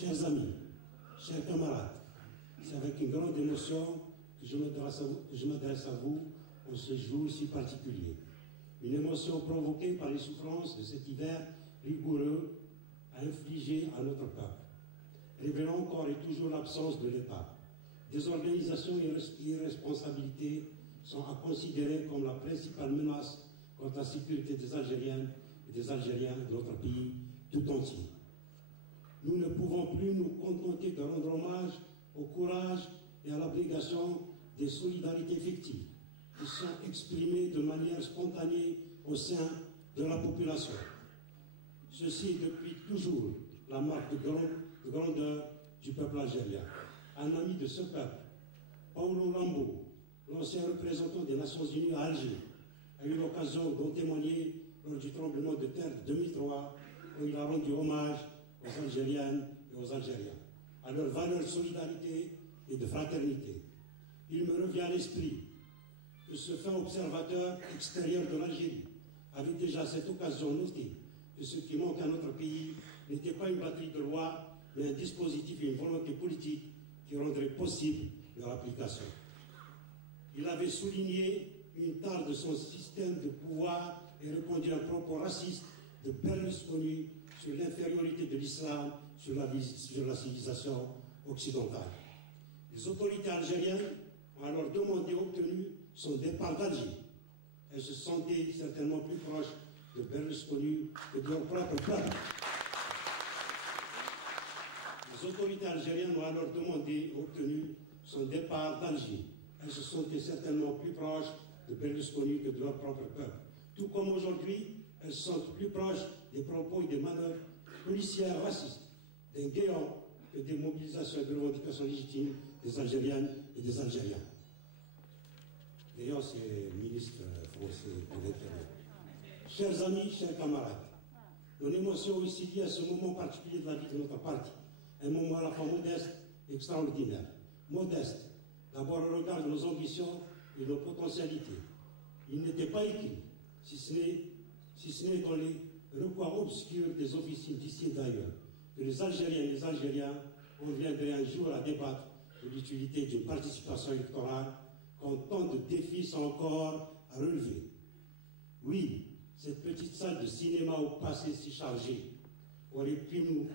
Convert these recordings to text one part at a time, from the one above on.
Chers amis, chers camarades, c'est avec une grande émotion que je m'adresse à vous en ce jour si particulier. Une émotion provoquée par les souffrances de cet hiver rigoureux infligé à notre peuple, révélant encore et toujours l'absence de l'État. Des organisations et irresponsabilités sont à considérer comme la principale menace contre la sécurité des Algériennes et des Algériens de notre pays tout entier. Nous ne pouvons plus nous contenter de rendre hommage au courage et à l'abnégation des solidarités effectives qui sont exprimées de manière spontanée au sein de la population. Ceci est depuis toujours la marque de grandeur du peuple algérien. Un ami de ce peuple, Paulo Lambo, l'ancien représentant des Nations Unies à Alger, a eu l'occasion d'en témoigner lors du tremblement de terre de 2003, où il a rendu hommage aux Algériennes et aux Algériens, à leur valeur de solidarité et de fraternité. Il me revient à l'esprit que ce fin observateur extérieur de l'Algérie avait déjà à cette occasion noté que ce qui manque à notre pays n'était pas une batterie de lois, mais un dispositif et une volonté politique qui rendrait possible leur application. Il avait souligné une tare de son système de pouvoir et répondu à un propos raciste de Berlusconi sur l'infériorité de l'islam sur la civilisation occidentale. Les autorités algériennes ont alors demandé et obtenu son départ d'Alger. Elles se sentaient certainement plus proches de Berlusconi que de leur propre peuple. Les autorités algériennes ont alors demandé et obtenu son départ d'Alger. Elles se sentaient certainement plus proches de Berlusconi que de leur propre peuple. Tout comme aujourd'hui, elles se sentent plus proches des propos et des manœuvres policières racistes, des guéants, que des mobilisations et des revendications légitimes des Algériennes et des Algériens. D'ailleurs, c'est le ministre français de l'Intérieur. Chers amis, chers camarades, mon émotion aussi liée à ce moment particulier de la vie de notre parti, un moment à la fois modeste et extraordinaire. Modeste, d'abord au regard de nos ambitions et de nos potentialités. Il n'était pas écrit, si ce n'est dans les recoins obscurs des officines d'ici et d'ailleurs, que les Algériens et les Algériens viendraient un jour à débattre de l'utilité d'une participation électorale quand tant de défis sont encore à relever. Oui, cette petite salle de cinéma au passé si chargé aurait pu nous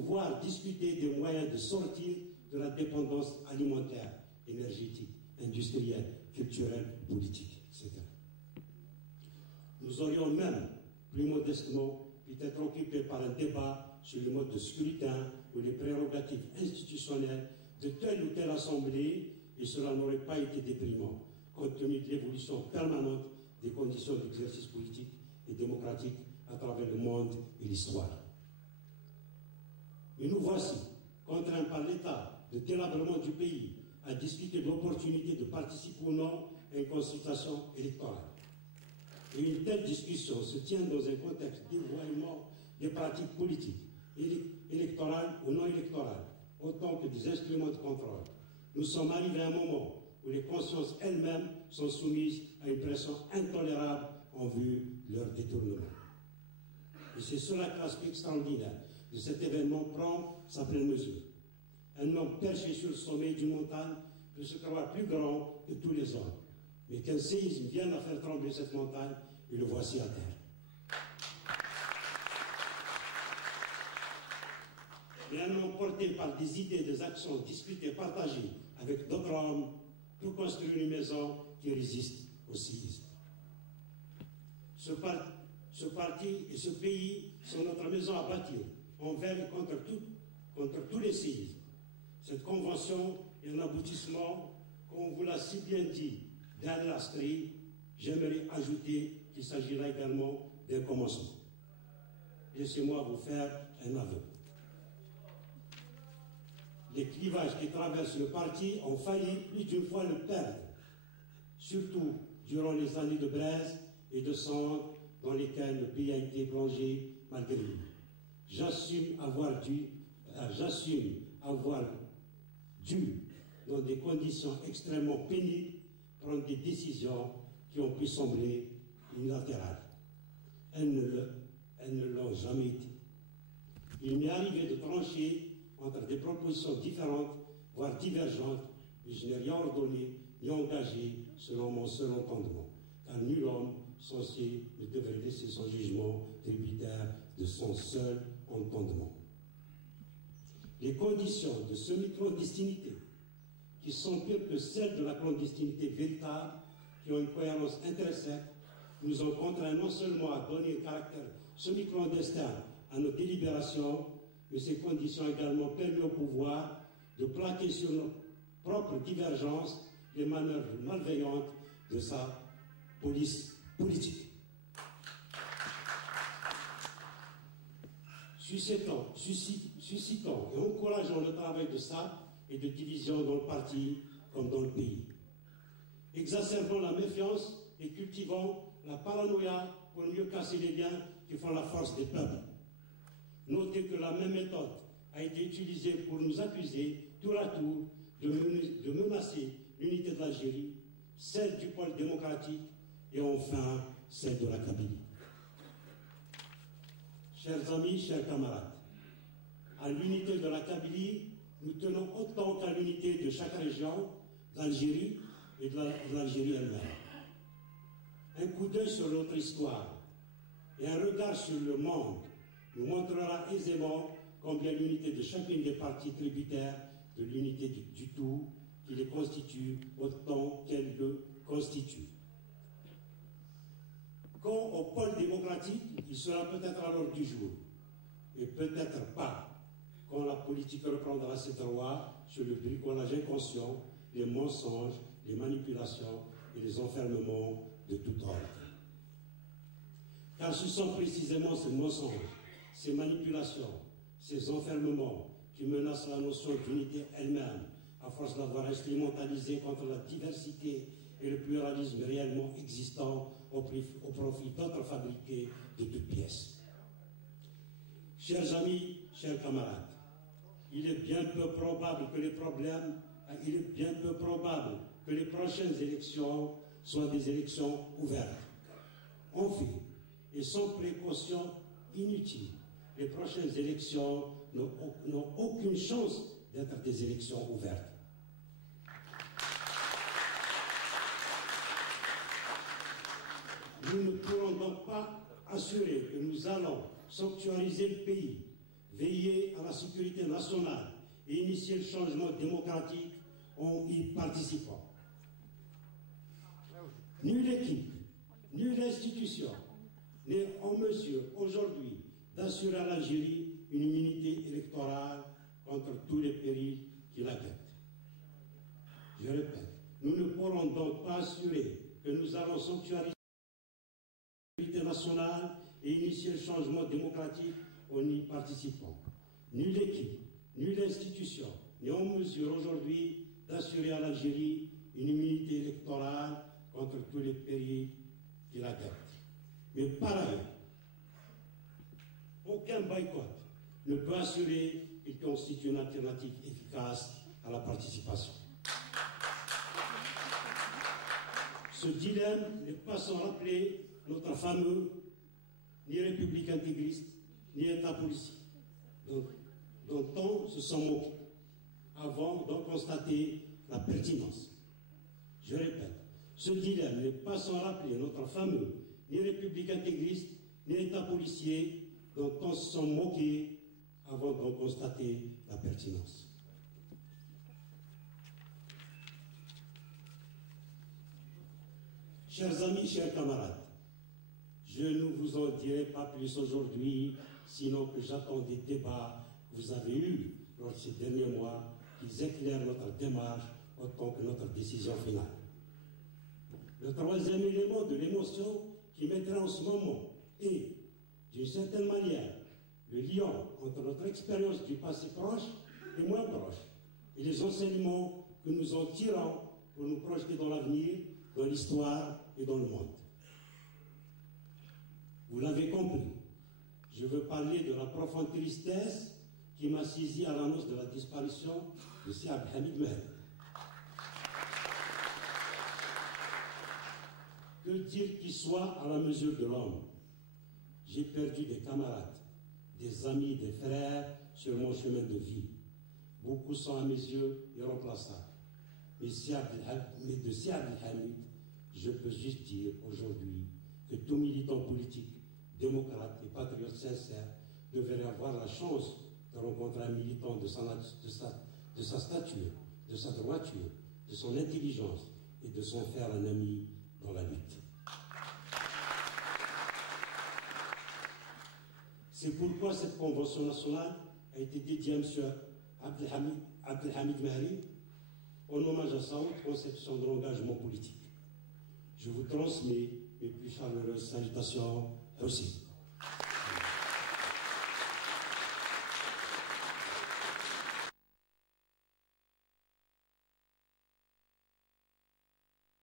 voir discuter des moyens de sortir de la dépendance alimentaire, énergétique, industrielle, culturelle, politique, etc. Nous aurions même, plus modestement, pu être occupés par un débat sur le mode de scrutin ou les prérogatives institutionnelles de telle ou telle assemblée, et cela n'aurait pas été déprimant, compte tenu de l'évolution permanente des conditions d'exercice politique et démocratique à travers le monde et l'histoire. Mais nous voici, contraints par l'état de délabrement du pays, à discuter de l'opportunité de participer ou non à une consultation électorale. Et une telle discussion se tient dans un contexte d'éloignement des pratiques politiques, électorales ou non électorales, autant que des instruments de contrôle. Nous sommes arrivés à un moment où les consciences elles-mêmes sont soumises à une pression intolérable en vue de leur détournement. Et c'est cela que l'aspect extraordinaire de cet événement prend sa pleine mesure. Un homme perché sur le sommet d'une montagne peut se croire plus grand que tous les hommes. Mais qu'un séisme vienne à faire trembler cette montagne, et le voici à terre. Et un homme porté par des idées, des actions discutées, partagées avec d'autres hommes, peut construire une maison qui résiste au séisme. Ce parti et ce pays sont notre maison à bâtir, envers et contre tous les séismes. Cette convention est un aboutissement, comme on vous l'a si bien dit, d'un l'astrie. J'aimerais ajouter qu'il s'agira également d'un commencement. Laissez-moi vous faire un aveu. Les clivages qui traversent le parti ont failli plus d'une fois le perdre, surtout durant les années de braise et de sang dans lesquelles le pays a été plongé malgré lui. J'assume avoir dû, dans des conditions extrêmement pénibles, prendre des décisions qui ont pu sembler unilatérales. Elles n'ont jamais été. Il m'est arrivé de trancher entre des propositions différentes, voire divergentes, mais je n'ai rien ordonné ni engagé selon mon seul entendement, car nul homme censé ne devrait laisser son jugement tributaire de son seul entendement. Les conditions de semi-clandestinité, qui sont pires que celles de la clandestinité véritable, qui ont une cohérence intrinsèque, nous ont contraints non seulement à donner un caractère semi-clandestin à nos délibérations, mais ces conditions ont également permis au pouvoir de plaquer sur nos propres divergences les manœuvres malveillantes de sa police politique. Suscitant et encourageant le travail de sape et de division dans le parti comme dans le pays. Exacerbant la méfiance et cultivant la paranoïa pour mieux casser les liens qui font la force des peuples. Notez que la même méthode a été utilisée pour nous accuser tour à tour de menacer l'unité de l'Algérie, celle du pôle démocratique et enfin celle de la Kabylie. Chers amis, chers camarades, à l'unité de la Kabylie, nous tenons autant qu'à l'unité de chaque région d'Algérie et de l'Algérie elle-même. Un coup d'œil sur notre histoire et un regard sur le monde nous montrera aisément combien l'unité de chacune des parties tributaires de l'unité du tout qui les constitue autant qu'elle le constitue. Quand au pôle démocratique, il sera peut-être à l'ordre du jour, et peut-être pas, quand la politique reprendra ses droits sur le bricolage inconscient, les mensonges, les manipulations et les enfermements de tout ordre. Car ce sont précisément ces mensonges, ces manipulations, ces enfermements qui menacent la notion d'unité elle-même, à force d'avoir instrumentalisé contre la diversité et le pluralisme réellement existant au profit d'autres fabriqués de toutes pièces. Chers amis, chers camarades, il est bien peu probable que les prochaines élections soient des élections ouvertes. En fait, et sans précaution inutile, les prochaines élections n'ont aucune chance d'être des élections ouvertes. Nous ne pourrons donc pas assurer que nous allons sanctuariser le pays, veiller à la sécurité nationale et initier le changement démocratique en y participant. Nulle équipe, nulle institution n'est en mesure aujourd'hui d'assurer à l'Algérie une immunité électorale contre tous les périls qui la guettent. Je répète, nous ne pourrons donc pas assurer que nous allons sanctuariser la sécurité nationale et initier le changement démocratique en y participant. Nulle équipe, nulle institution n'est en mesure aujourd'hui d'assurer à l'Algérie une immunité électorale contre tous les périls qui la guettent. Mais par ailleurs, aucun boycott ne peut assurer qu'il constitue une alternative efficace à la participation. Ce dilemme n'est pas sans rappeler notre fameux ni République intégriste, ni État policier, dont on se sont moqués, avant d'en constater la pertinence. Je répète, ce dilemme n'est pas sans rappeler notre fameux ni République intégriste, ni État policier, dont on se sont moqués avant d'en constater la pertinence. Chers amis, chers camarades, je ne vous en dirai pas plus aujourd'hui, sinon que j'attends des débats que vous avez eus lors de ces derniers mois, qu'ils éclairent notre démarche autant que notre décision finale. Le troisième élément de l'émotion qui mettrait en ce moment est, d'une certaine manière, le lien entre notre expérience du passé proche et moins proche, et les enseignements que nous en tirons pour nous projeter dans l'avenir, dans l'histoire et dans le monde. Vous l'avez compris, je veux parler de la profonde tristesse qui m'a saisi à l'annonce de la disparition de Sidi Abdelhamid Meher. Que dire qu'il soit à la mesure de l'homme? J'ai perdu des camarades, des amis, des frères sur mon chemin de vie. Beaucoup sont à mes yeux irremplaçables. Mais de Si Abdelhamid, je peux juste dire aujourd'hui que tout militant politique, démocrate et patriote sincère devrait avoir la chance de rencontrer un militant de sa stature, de sa droiture, de son intelligence et de s'en faire un ami dans la lutte. C'est pourquoi cette convention nationale a été dédiée à M. Abdelhamid Mahri, en hommage à sa haute conception de l'engagement politique. Je vous transmets mes plus chaleureuses salutations aussi.